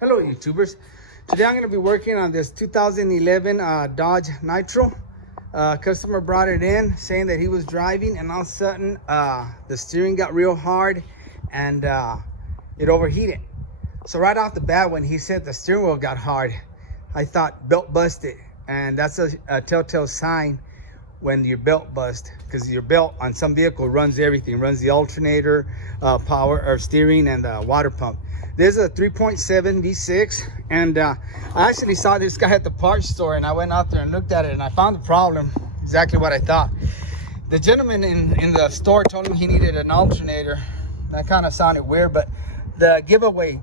Hello YouTubers. Today I'm going to be working on this 2011 Dodge Nitro. Customer brought it in saying that he was driving and all of a sudden the steering got real hard and it overheated. So right off the bat when he said the steering wheel got hard, I thought belt busted, and that's a telltale sign when your belt bust, because your belt on some vehicle runs everything, runs the alternator, power or steering, and the water pump. There's a 3.7 V6, and I actually saw this guy at the parts store, and I went out there and looked at it, and I found the problem, exactly what I thought. The gentleman in the store told him he needed an alternator. That kind of sounded weird, but the giveaway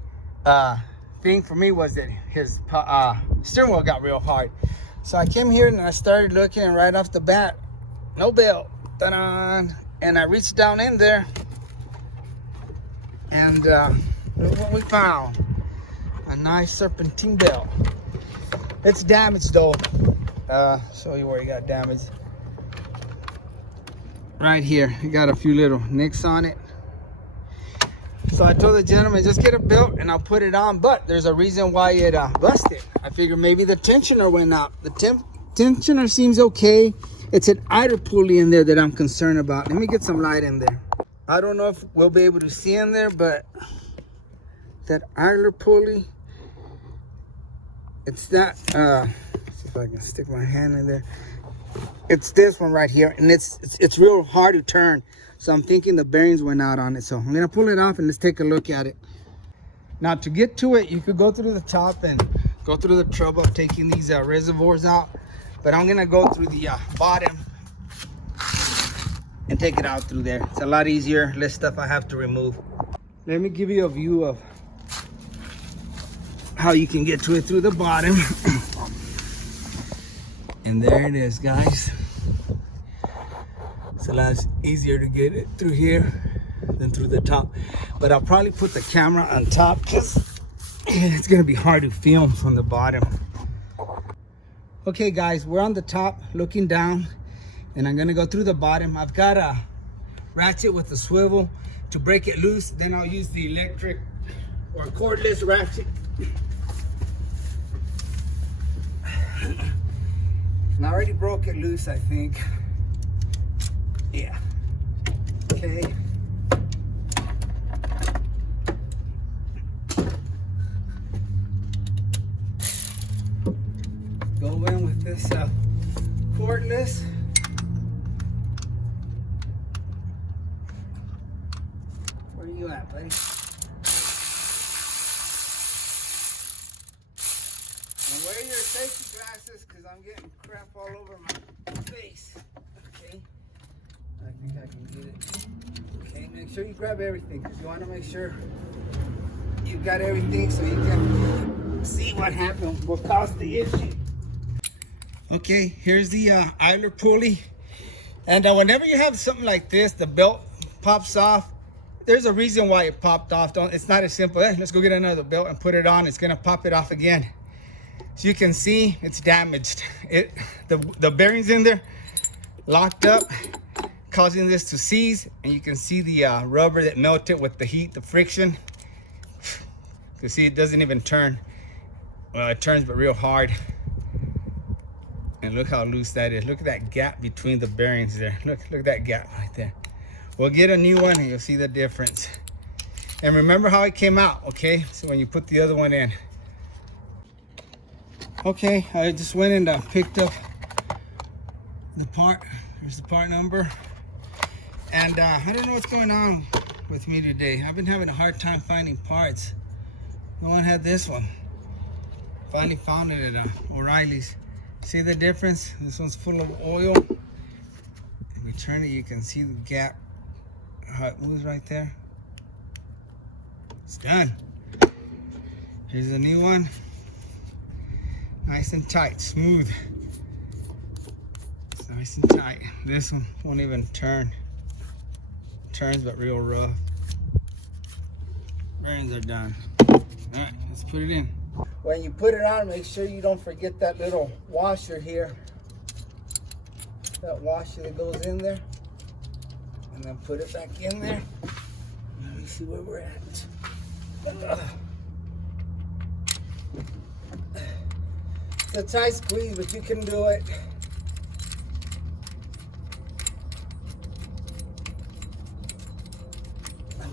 thing for me was that his steering wheel got real hard. So I came here and I started looking, and right off the bat, no belt. Ta-da! And I reached down in there, and look what we found. A nice serpentine belt. It's damaged though. Show you where you got damaged. Right here, you got a few little nicks on it. So I told the gentleman, just get a belt and I'll put it on, but there's a reason why it busted. I figured maybe the tensioner went out. The tensioner seems okay. It's an idler pulley in there that I'm concerned about. Let me get some light in there. I don't know if we'll be able to see in there, but that idler pulley, it's that, let's see if I can stick my hand in there. It's this one right here, and it's real hard to turn. So I'm thinking the bearings went out on it. So I'm gonna pull it off and let's take a look at it. Now to get to it, you could go through the top and go through the trouble of taking these reservoirs out. But I'm gonna go through the bottom and take it out through there. It's a lot easier, less stuff I have to remove. Let me give you a view of how you can get to it through the bottom. And there it is, guys. It's a lot easier to get it through here than through the top, but I'll probably put the camera on top because it's gonna be hard to film from the bottom. Okay guys, we're on the top looking down, and I'm gonna go through the bottom. I've got a ratchet with a swivel to break it loose, then I'll use the electric or cordless ratchet. And I already broke it loose, I think. Yeah. Okay. Go in with this cordless. Where are you at, buddy? And wear your safety glasses because I'm getting crap all over my face. Okay. I think I can get it. Okay, make sure you grab everything because you want to make sure you've got everything so you can see what happened, what caused the issue. Okay, here's the idler pulley. And whenever you have something like this, the belt pops off. There's a reason why it popped off. It's not as simple. Let's go get another belt and put it on. It's going to pop it off again. So you can see it's damaged. The bearings in there locked up, causing this to seize, and you can see the rubber that melted with the heat, the friction. You can see it doesn't even turn. Well, it turns, but real hard. And look how loose that is. Look at that gap between the bearings there. Look at that gap right there. We'll get a new one and you'll see the difference. And remember how it came out, okay? So when you put the other one in. Okay, I just went and picked up the part. Here's the part number. And I don't know what's going on with me today. I've been having a hard time finding parts. No one had this one. Finally found it at O'Reilly's. See the difference? This one's full of oil. If we turn it, you can see the gap, how it moves right there. It's done. Here's a new one. Nice and tight, smooth. It's nice and tight. This one won't even turn. Turns, but real rough. Bearings are done. All right, let's put it in. When you put it on, make sure you don't forget that little washer here. That washer that goes in there. And then put it back in there. Let me see where we're at. It's a tight squeeze, but you can do it.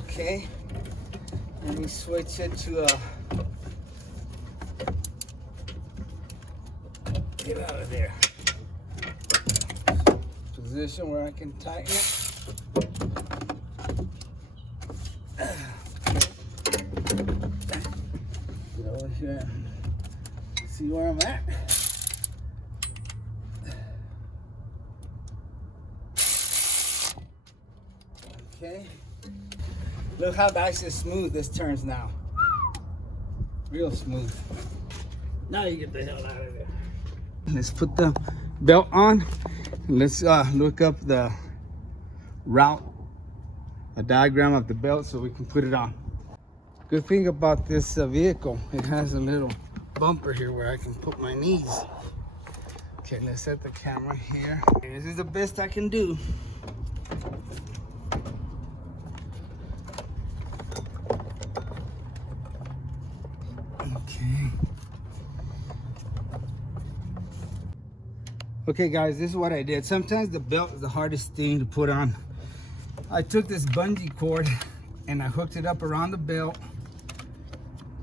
Okay. Let me switch it to a... Get out of there. Position where I can tighten it. Get over here and see where I'm at. Okay. Look how nice and smooth this turns now. Real smooth. Now you get the hell out of there. Let's put the belt on. And let's look up the route, a diagram of the belt so we can put it on. Good thing about this vehicle, it has a little bumper here where I can put my knees. Okay, let's set the camera here. This is the best I can do. Okay. Okay guys, this is what I did. Sometimes the belt is the hardest thing to put on. I took this bungee cord and I hooked it up around the belt,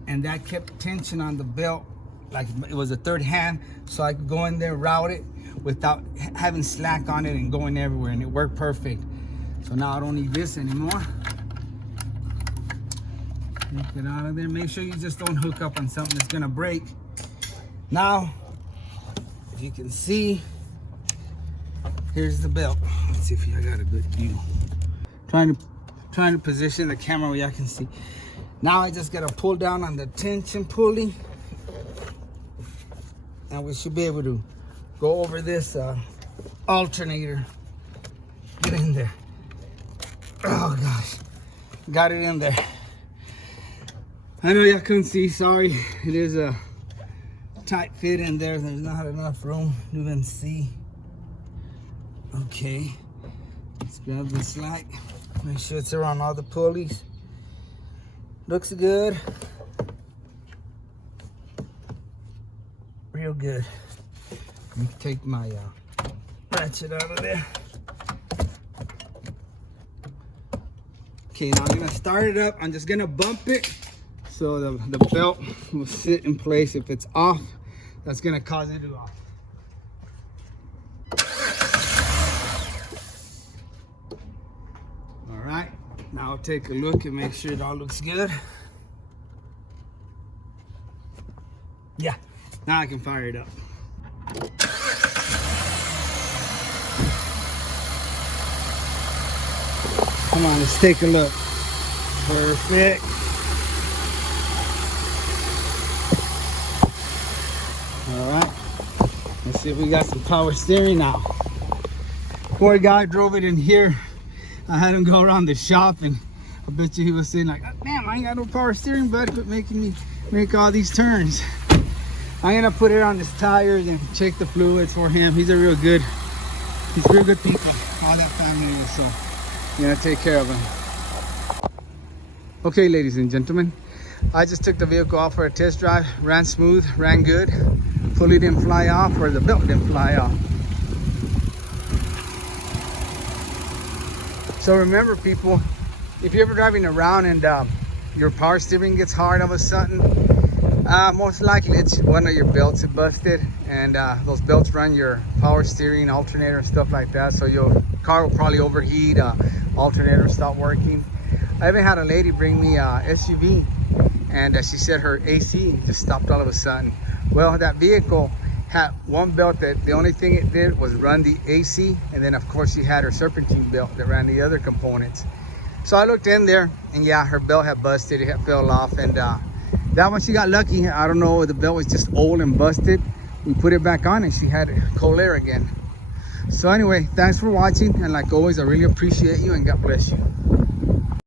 and that kept tension on the belt like it was a third hand, so I could go in there, route it without having slack on it and going everywhere, and it worked perfect. So now I don't need this anymore. Take it out of there. Make sure you just don't hook up on something that's gonna break. Now, if you can see, here's the belt. Let's see if I got a good view. Trying to position the camera where I can see. Now I just gotta pull down on the tension pulley, and we should be able to go over this alternator. Get in there. Oh gosh, got it in there. I know y'all couldn't see, sorry. It is a tight fit in there. There's not enough room to even see. Okay, let's grab the slack. Make sure it's around all the pulleys. Looks good. Real good. Let me take my ratchet out of there. Okay, now I'm gonna start it up. I'm just gonna bump it so the belt will sit in place. If it's off, that's gonna cause it to go off. All right, now I'll take a look and make sure it all looks good. Yeah, now I can fire it up. Come on, let's take a look. Perfect. All right, let's see if we got some power steering now. Poor guy drove it in here. I had him go around the shop, and I bet you he was saying like, damn, I ain't got no power steering, bud, but making me make all these turns. I'm gonna put it on his tires and check the fluids for him. He's real good people, all that family is, so I'm gonna take care of him. Okay, ladies and gentlemen, I just took the vehicle off for a test drive. Ran smooth, ran good. Pulley didn't fly off, or the belt didn't fly off. So remember, people, if you're ever driving around and your power steering gets hard all of a sudden, most likely it's one of your belts that busted, and those belts run your power steering, alternator, and stuff like that. So your car will probably overheat, alternator stop working. I even had a lady bring me a SUV, and she said her AC just stopped all of a sudden. Well, that vehicle had one belt that the only thing it did was run the AC, and then of course she had her serpentine belt that ran the other components. So I looked in there, and yeah, her belt had busted, it had fell off, and that one she got lucky. I don't know, the belt was just old and busted. We put it back on and she had cold air again. So anyway, thanks for watching, and like always, I really appreciate you, and God bless you.